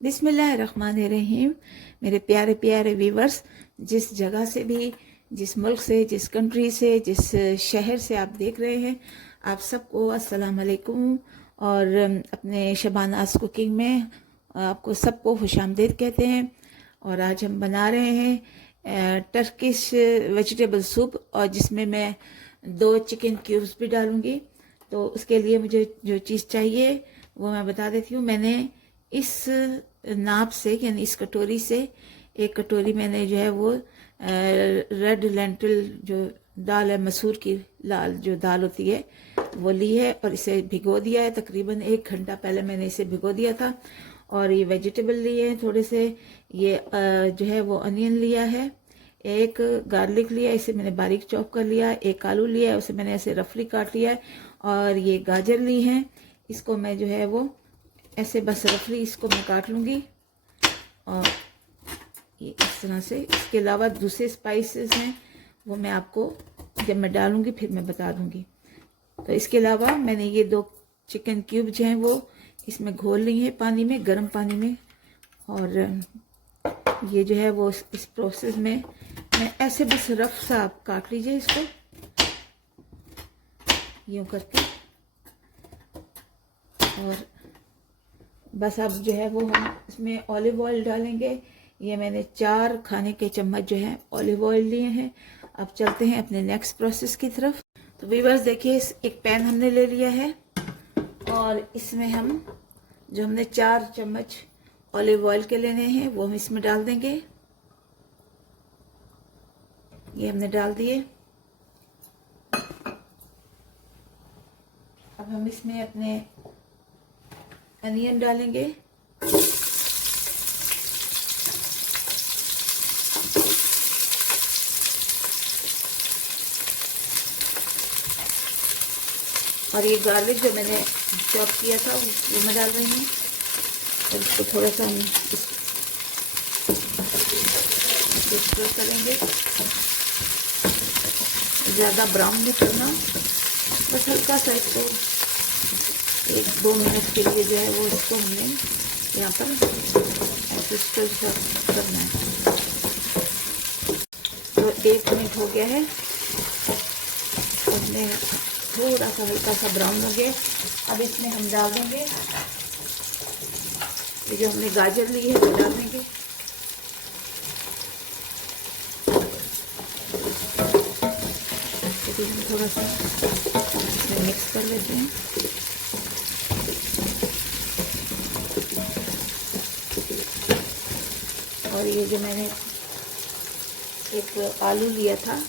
बिस्मिल्लाहिर्रहमानिर्रहीम। मेरे प्यारे प्यारे व्यूवर्स, जिस जगह से भी, जिस मुल्क से, जिस कंट्री से, जिस शहर से आप देख रहे हैं, आप सबको अस्सलाम वालेकुम। और अपने शबानाज कुकिंग में आपको सबको खुशामदीद कहते हैं। और आज हम बना रहे हैं टर्किश वेजिटेबल सूप, और जिसमें मैं 2 चिकन क्यूब्स भी डालूंगी। तो उसके लिए मुझे जो चीज़ चाहिए वो मैं बता देती हूँ। मैंने इस नाप से, यानी इस कटोरी से, एक कटोरी मैंने जो है वो रेड लेंटिल जो दाल है, मसूर की लाल जो दाल होती है, वो ली है और इसे भिगो दिया है। तकरीबन 1 घंटा पहले मैंने इसे भिगो दिया था। और ये वेजिटेबल लिए हैं थोड़े से, ये जो है वो अनियन लिया है, एक गार्लिक लिया, इसे मैंने बारीक चॉप कर लिया, एक आलू लिया है, उसे मैंने ऐसे रफली काट लिया है, और ये गाजर ली हैं, इसको मैं जो है वो ऐसे बस रफली इसको मैं काट लूँगी। और ये इस तरह से, इसके अलावा दूसरे स्पाइसेस हैं वो मैं आपको जब मैं डालूँगी फिर मैं बता दूँगी। तो इसके अलावा मैंने ये 2 चिकन क्यूब जो हैं वो इसमें घोल ली हैं पानी में, गर्म पानी में। और ये जो है वो इस प्रोसेस में मैं ऐसे बस रफ सा आप काट लीजिए इसको यूँ करके। और बस अब जो है वो हम इसमें ऑलिव ऑयल डालेंगे। ये मैंने 4 खाने के चम्मच जो है ऑलिव ऑयल लिए हैं। अब चलते हैं अपने नेक्स्ट प्रोसेस की तरफ। तो व्यूअर्स देखिए, एक पैन हमने ले लिया है और इसमें हम जो हमने 4 चम्मच ऑलिव ऑयल के लेने हैं वो हम इसमें डाल देंगे। ये हमने डाल दिए। अब हम इसमें अपने अनियन डालेंगे। और ये गार्लिक जो मैंने चॉप किया था वो मैं डाल रही हूँ। और इसको थोड़ा सा हम मिक्स करेंगे। ज़्यादा ब्राउन नहीं करना, बस हल्का सा इसको 1-2 मिनट के लिए जो है वो इसको हमने यहाँ पर ऐसे स्टर करना है। तो 1 मिनट हो गया है, हमने थोड़ा सा हल्का सा ब्राउन हो गया। अब इसमें हम डाल देंगे ये जो हमने गाजर ली है वो डाल देंगे। तो हम थोड़ा सा इसमें मिक्स कर लेते हैं। और ये जो मैंने एक आलू लिया था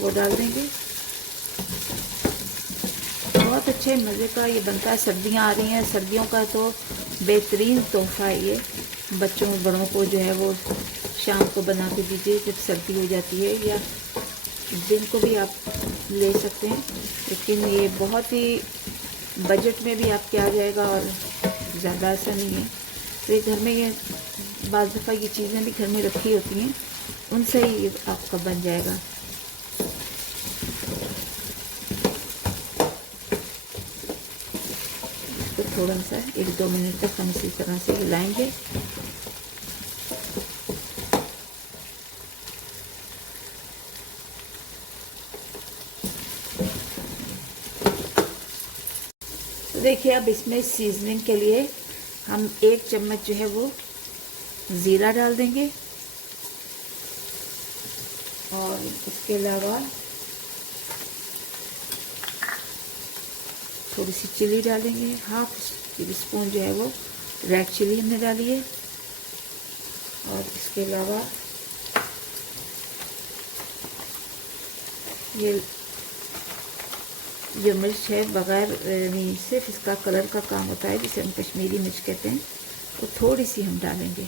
वो डाल देंगे। बहुत अच्छे मज़े का ये बनता है। सर्दियाँ आ रही हैं, सर्दियों का तो बेहतरीन तोहफ़ा है ये। बच्चों बड़ों को जो है वो शाम को बना के दीजिए जब सर्दी हो जाती है, या दिन को भी आप ले सकते हैं। लेकिन ये बहुत ही बजट में भी आपके आ जाएगा और ज़्यादा ऐसा नहीं है। तो ये घर में, ये बाज़ दफ़ा ये चीज़ें भी घर में रखी होती हैं, उनसे ही आपका बन जाएगा। तो थोड़ा सा 1-2 मिनट तक हम इसी तरह से हिलाएंगे। तो देखिए, अब इसमें सीजनिंग के लिए हम 1 चम्मच जो है वो ज़ीरा डाल देंगे। और इसके अलावा थोड़ी सी चिली डालेंगे, 1/2 टीस्पून जो है वो रेड चिली हमने डाली है। और इसके अलावा ये जो मिर्च है, बगैर नहीं, सिर्फ इसका कलर का काम होता है, जिसे हम कश्मीरी मिर्च कहते हैं, तो थोड़ी सी हम डालेंगे।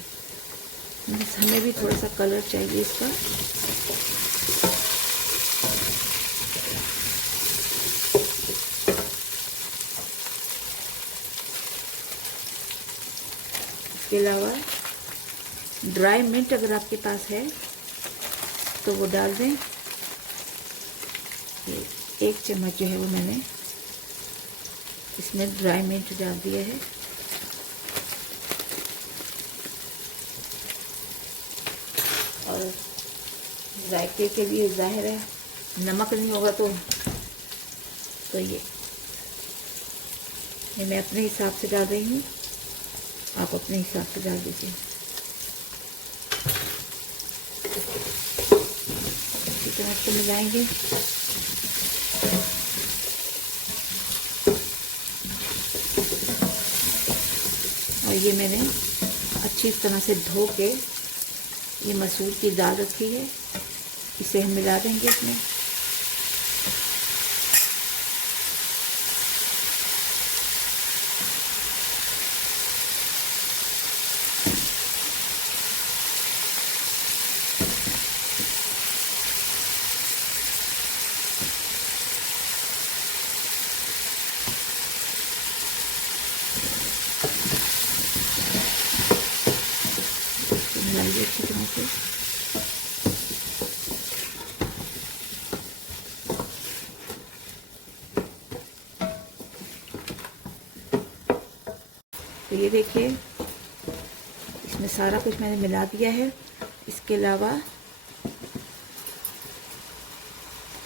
हमें भी थोड़ा सा कलर चाहिए इसका। इसके अलावा ड्राई मिंट अगर आपके पास है तो वो डाल दें। 1 चम्मच जो है वो मैंने इसमें ड्राई मिंट डाल दिया है। जायके के लिए जाहिर है नमक नहीं होगा तो ये मैं अपने हिसाब से डाल रही हूँ, आप अपने हिसाब से डाल दीजिए। इसी तरह से मिलाएंगे। और ये मैंने अच्छी तरह से धो के ये मसूर की दाल रखी है, इसे हम मिला देंगे इसमें। मिलाइए अच्छी तरह से। तो ये देखिए इसमें सारा कुछ मैंने मिला दिया है। इसके अलावा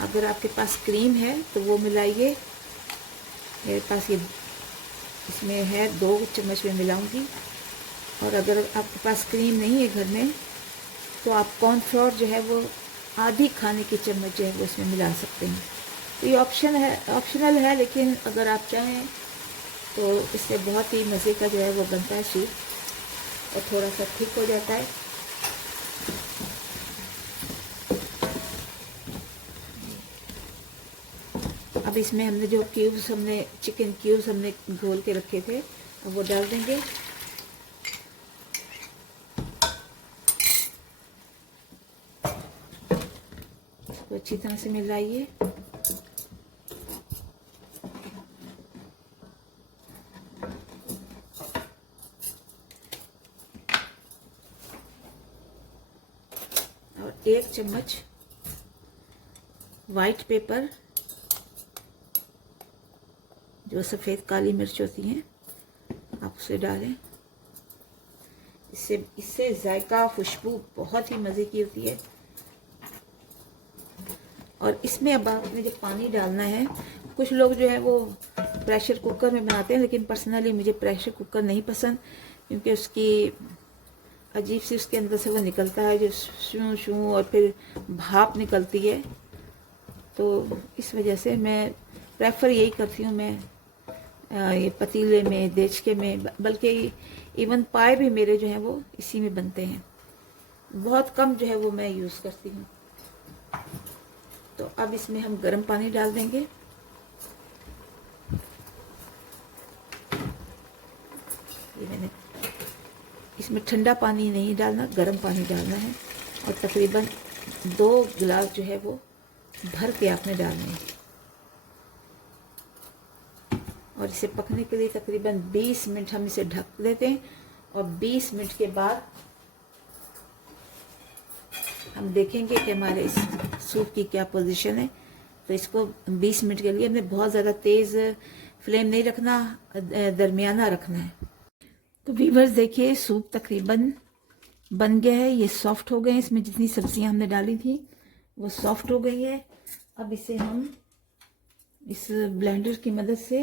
अगर आपके पास क्रीम है तो वो मिलाइए। मेरे पास ये इसमें है 2 चम्मच में मिलाऊंगी। और अगर आपके पास क्रीम नहीं है घर में तो आप कॉर्नफ्लोर जो है वो आधी खाने की चम्मच जो है वो इसमें मिला सकते हैं। तो ये ऑप्शनल है, लेकिन अगर आप चाहें तो इससे बहुत ही मज़े का जो है वो बनता है सूप और थोड़ा सा थिक हो जाता है। अब इसमें हमने जो चिकन क्यूब्स हमने घोल के रखे थे अब वो डाल देंगे। तो अच्छी तरह से मिलाइए। और 1 चम्मच वाइट पेपर, जो सफ़ेद काली मिर्च होती हैं, आप उसे डालें। इससे जायका खुशबू बहुत ही मज़े की होती है। और इसमें अब आपने जो पानी डालना है, कुछ लोग जो है वो प्रेशर कुकर में बनाते हैं, लेकिन पर्सनली मुझे प्रेशर कुकर नहीं पसंद, क्योंकि उसकी अजीब सी उसके अंदर से वो निकलता है जो शू शू और फिर भाप निकलती है। तो इस वजह से मैं प्रेफर यही करती हूँ। मैं ये पतीले में, देचके में, बल्कि इवन पाए भी मेरे जो हैं वो इसी में बनते हैं। बहुत कम जो है वो मैं यूज़ करती हूँ। तो अब इसमें हम गर्म पानी डाल देंगे। ये मैंने इसमें ठंडा पानी नहीं डालना, गर्म पानी डालना है। और तकरीबन 2 गिलास जो है वो भर के आपने डालने हैं। और इसे पकने के लिए तकरीबन 20 मिनट हम इसे ढक देते हैं। और 20 मिनट के बाद हम देखेंगे कि हमारे इस सूप की क्या पोजीशन है। तो इसको 20 मिनट के लिए हमने बहुत ज़्यादा तेज़ फ्लेम नहीं रखना, दरमियाना रखना है। तो व्यूअर्स देखिए सूप तकरीबन बन गया है। ये सॉफ्ट हो गए हैं, इसमें जितनी सब्जियां हमने डाली थी वो सॉफ्ट हो गई है। अब इसे हम इस ब्लेंडर की मदद से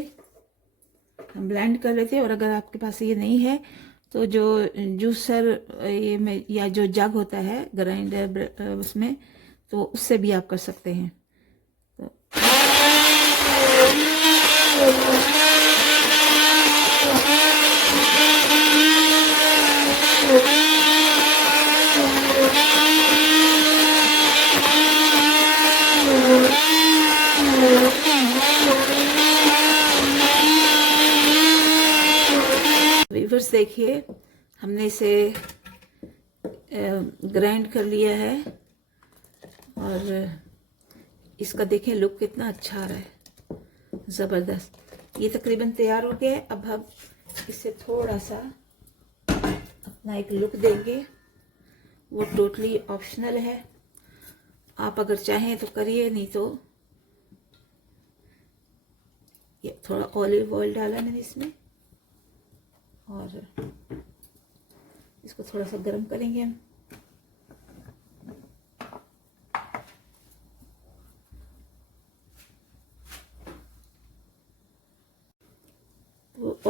हम ब्लेंड कर लेते हैं। और अगर आपके पास ये नहीं है तो जो जूसर ये में या जो जग होता है ग्राइंडर उसमें, तो उससे भी आप कर सकते हैं। तो व्यूअर्स देखिए हमने इसे ग्राइंड कर लिया है और इसका देखें लुक कितना अच्छा आ रहा है, ज़बरदस्त। ये तकरीबन तैयार हो गया है। अब हम इसे थोड़ा सा अपना एक लुक देंगे, वो टोटली ऑप्शनल है। आप अगर चाहें तो करिए, नहीं तो ये थोड़ा ऑलिव ऑयल डाला मैंने इसमें और इसको थोड़ा सा गर्म करेंगे हम।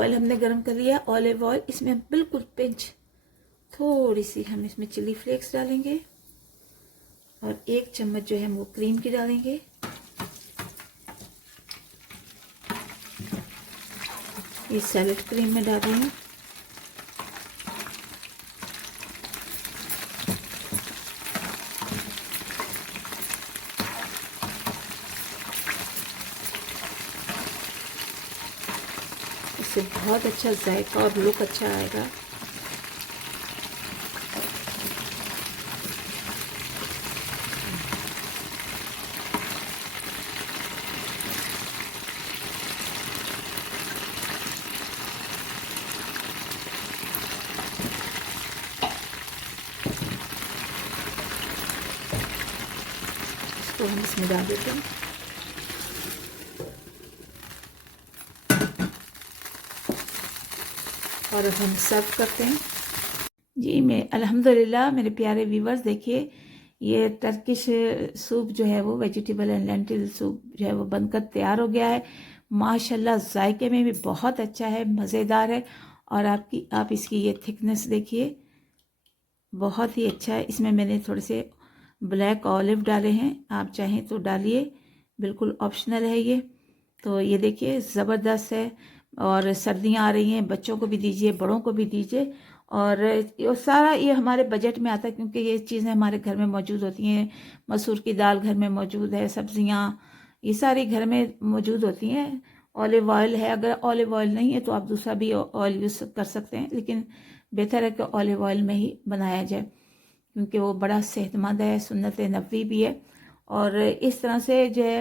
ऑयल हमने गर्म कर लिया, ऑलिव ऑयल। इसमें हम बिल्कुल पिंच थोड़ी सी हम इसमें चिली फ्लेक्स डालेंगे और 1 चम्मच जो है वो क्रीम की डालेंगे। ये सैलेड क्रीम में डाल रही हूँ। इससे बहुत अच्छा जायका और लुक अच्छा आएगा। इसको हम इसमें डाल देते हैं। और अब हम सर्व करते हैं। जी, मैं अल्हम्दुलिल्लाह मेरे प्यारे व्यूवर्स, देखिए ये टर्किश सूप जो है वो वेजिटेबल एंड लेंटिल सूप जो है वो बनकर तैयार हो गया है। माशाल्लाह जायके में भी बहुत अच्छा है, मज़ेदार है। और आप इसकी ये थिकनेस देखिए, बहुत ही अच्छा है। इसमें मैंने थोड़े से ब्लैक ऑलिव डाले हैं, आप चाहें तो डालिए, बिल्कुल ऑप्शनल है ये। तो ये देखिए ज़बरदस्त है। और सर्दियाँ आ रही हैं, बच्चों को भी दीजिए, बड़ों को भी दीजिए। और ये सारा ये हमारे बजट में आता है, क्योंकि ये चीज़ें हमारे घर में मौजूद होती हैं। मसूर की दाल घर में मौजूद है, सब्जियाँ ये सारी घर में मौजूद होती हैं। ऑलिव ऑयल है, अगर ऑलिव ऑयल नहीं है तो आप दूसरा भी ऑयल यूज़ कर सकते हैं, लेकिन बेहतर है कि ऑलिव ऑयल में ही बनाया जाए, क्योंकि वो बड़ा सेहतमंद है, सुन्नत नबवी भी है। और इस तरह से जो है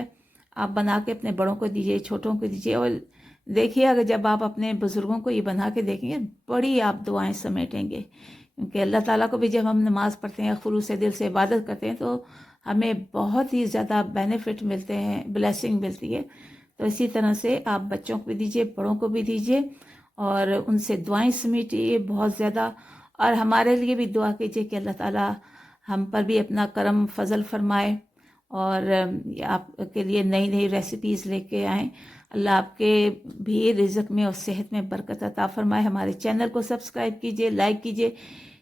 आप बना के अपने बड़ों को दीजिए, छोटों को दीजिए। और देखिए अगर जब आप अपने बुज़ुर्गों को ये बना के देखेंगे, बड़ी आप दुआएं समेटेंगे, क्योंकि अल्लाह ताला को भी जब हम नमाज़ पढ़ते हैं, खुलूस दिल से इबादत करते हैं, तो हमें बहुत ही ज़्यादा बेनिफिट मिलते हैं, ब्लेसिंग मिलती है। तो इसी तरह से आप बच्चों को भी दीजिए, बड़ों को भी दीजिए और उनसे दुआएं समेटिए बहुत ज़्यादा। और हमारे लिए भी दुआ कीजिए कि अल्लाह ताला हम पर भी अपना करम फजल फरमाए और आपके लिए नई नई रेसिपीज़ लेके आएँ। अल्लाह आपके भी रिज़्क में और सेहत में बरकत अता फरमाए। हमारे चैनल को सब्सक्राइब कीजिए, लाइक कीजिए,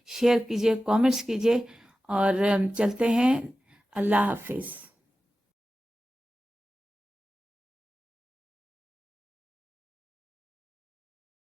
शेयर कीजिए, कमेंट्स कीजिए और चलते हैं। अल्लाह हाफिज़।